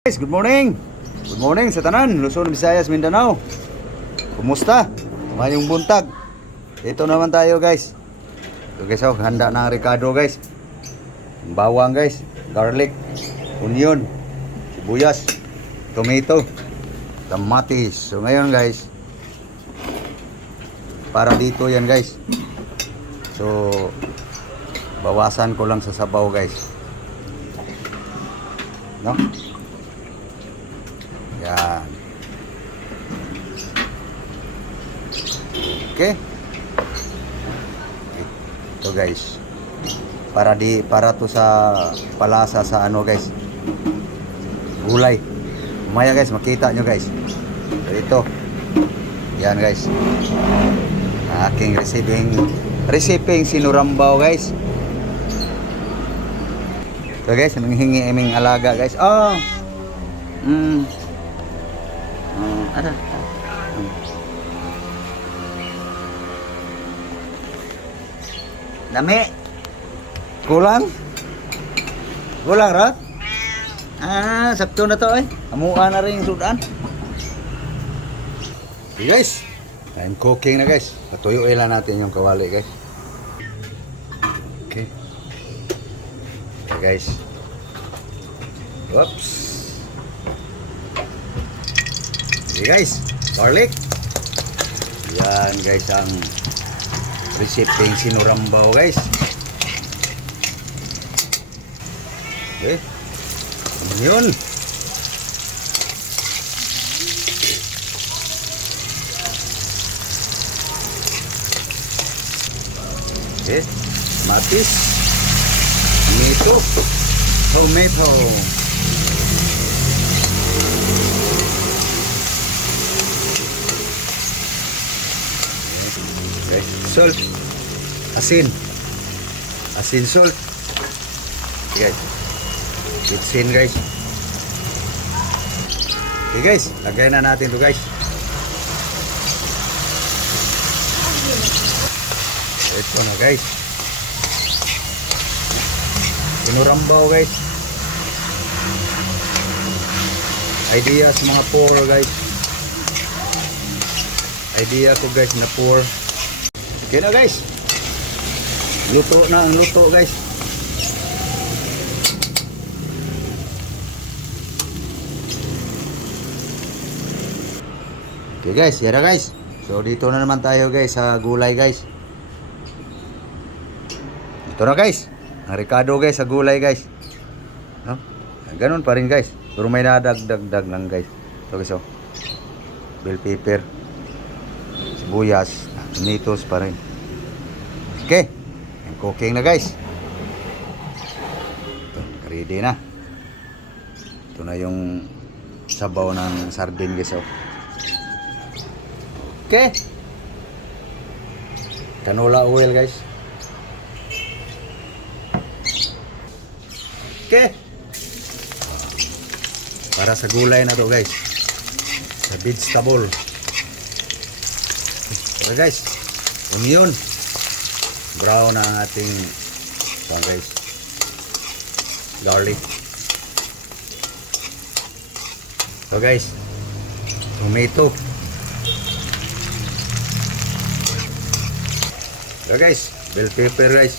Guys, good morning. Good morning sa tanan, Luzon, Visayas, Mindanao. Kumusta? Mayong buntag. Dito naman tayo, guys. So guys, handa na ang Ricardo, guys. Bawang, guys, garlic, onion, sibuyas, tomato, kamatis. So ngayon, guys, para dito yan, guys. So bawasan ko lang sa sabaw, guys. No? Yan. Okay. Ito guys. Para to sa palasa sa ano guys. Gulay. Umaya guys, makita nyo guys. So ito. Yan guys. Aking receiving sinurambaw guys. So guys, nanghingi aming alaga guys. Oh. Ada. Dami. Kulang? Kulang rat? Sakto na to eh. Amuan na rin yung sudan. Okay guys. I'm cooking na guys. Patuyuin lang natin yung kawali guys. Okay. Okay guys. Whoops. Okay guys, garlic. Yan guys ang recipe sinurambaw guys. Okay. Onion. Okay. Matis. Tomato. Okay. Salt, asin, salt. Okay. It's in guys. Okay guys, lagay na natin to guys. Ito na guys. Sinurambaw guys. Idea sa mga poor guys. Idea ko guys na poor. Okay na guys. Luto na ang luto guys. Okay guys, yara guys. So dito na naman tayo guys sa gulay guys. Ito na guys. Ang Ricardo guys sa gulay guys. No? Ganun pa rin guys. Pero may nadagdag lang guys. So guys oh. Bell pepper. Sibuyas. Tomatoes pa rin. Okay. And cooking na guys. Ito, ready na. Ito na yung sabaw ng sardine guys oh. Okay. Canola oil guys. Okay. Para sa gulay na to guys. Sa vegetable. Okay guys. Onion. Brown na ang ating guys. Garlic. So guys. Tomato. So guys. Bell pepper guys.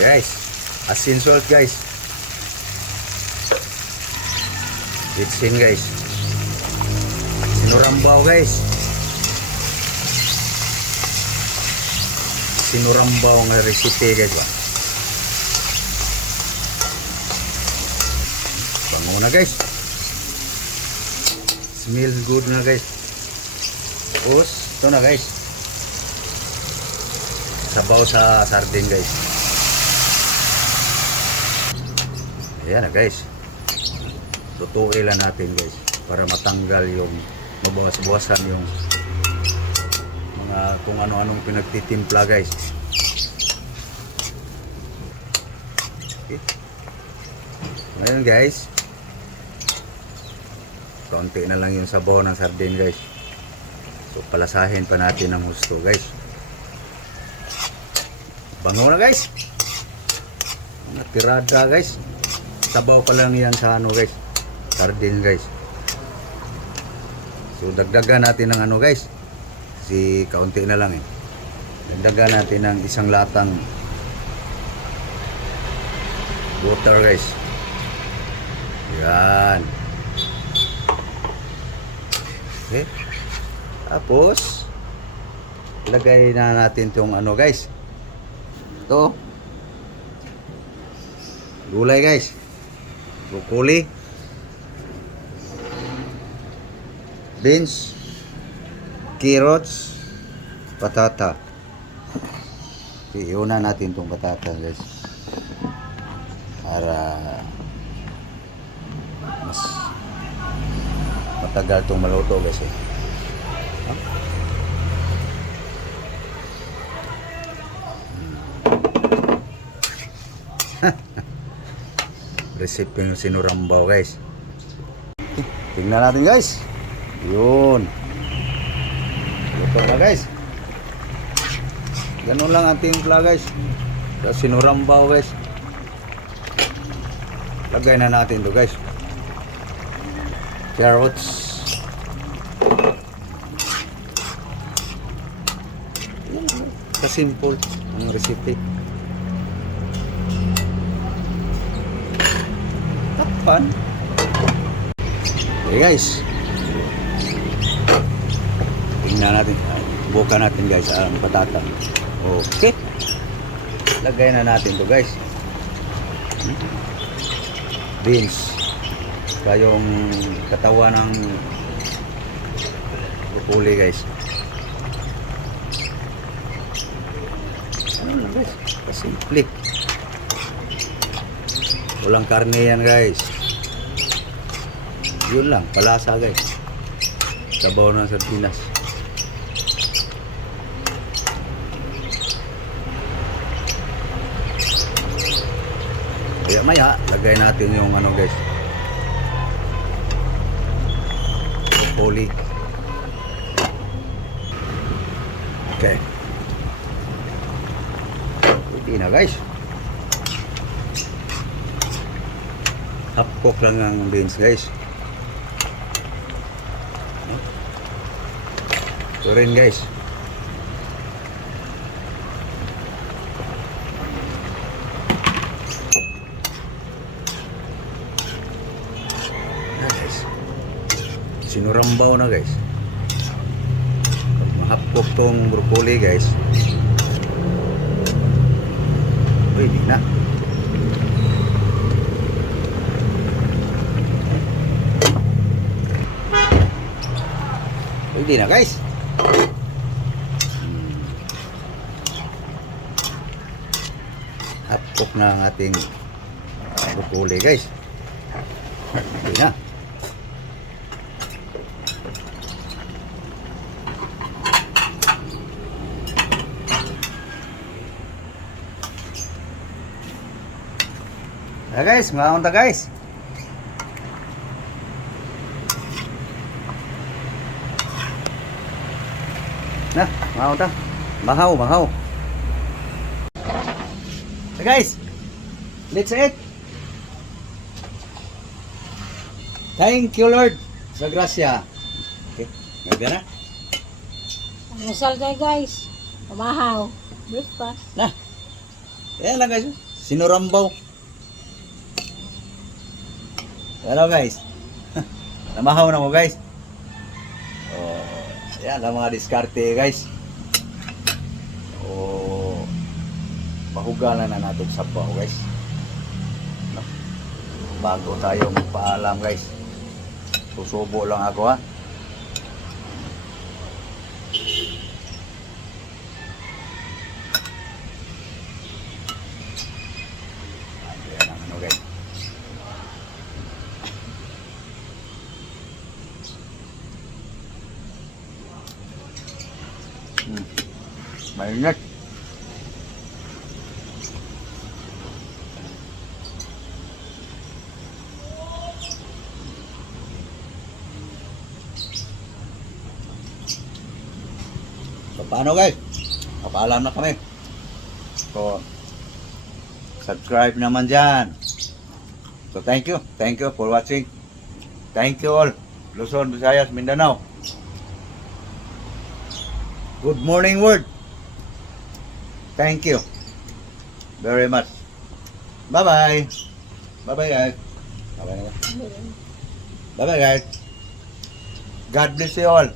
Guys. Asin salt guys. It's in guys. Sinurambaw guys. Sinurambaw nga recipe guys ba. Bango na guys. Smells good na guys. Tapos ito na guys. Sabaw sa sardine guys. Ayan na guys. Lutuin lang natin guys para matanggal yung mabawas-bawasan yung mga kung ano-anong pinagtitimpla guys. Okay. Ngayon guys, kaunti na lang yung sabaw ng sardine guys. So palasahin pa natin ng gusto guys. Bango na guys. Mga tirada guys. Sabaw pa lang yan sa ano guys. Sardine guys. So dagdagan natin ng ano guys. Kasi kaunti na lang eh. Dagdagan natin ng isang latang water guys. Yan. Okay. Tapos lagay na natin tong ano guys. Ito. Gulay guys. Broccoli. Beans. Carrots. Patata. Iuna natin tong patata guys. Para mas matagal tong maluto guys eh. Huh? Recipe ng sinurambaw guys. Tingnan natin guys. Yun. Luto na guys. Ganun lang ang timpla guys. Sa sinurambaw guys. Lagay na natin to guys. Carrots. Ka-simple ang recipe. Takpan. Okay guys. Tingnan natin. Buka natin guys ang patata. Okay. Lagay na natin to guys. Beans. Yung katawan ng broccoli guys. Ano lang guys? Kasimple. Walang karne yan guys. Yun lang, palasa guys. Sabaw ng sardinas. Kaya maya, lagay natin yung ano guys. Broccoli. Okay. Hindi na guys. Half cook lang ang beans guys. Ito rin guys. Sinurambaw na guys. Pag mahapok tong broccoli guys, pwede na. Pwede na guys. Hapok na ang ating broccoli guys. Pwede na. Guys, mga unta guys. Nah, mga unta. Mahaw. Guys, let's eat. Thank you Lord sa grasya. Okay, nagana. Masal tayo guys. Pamahaw. Breakfast. Nah. Yan lang guys. Sinurambaw. Hello guys. Namahaw na mo guys. Oh, yan ang mga diskarte guys. Oh, mahugalan na natin sa baho guys. No? Bago tayo magpaalam guys. Susubo lang ako ha. Yan ang ano guys. Maingat. So, paano guys? Papaalam na kami. So, subscribe naman dyan. So, thank you. Thank you for watching. Thank you all. Luzon, Visayas, Mindanao. Good morning word. Thank you very much. Bye-bye. Bye-bye, guys. Bye-bye, guys. Bye-bye, guys. God bless you all.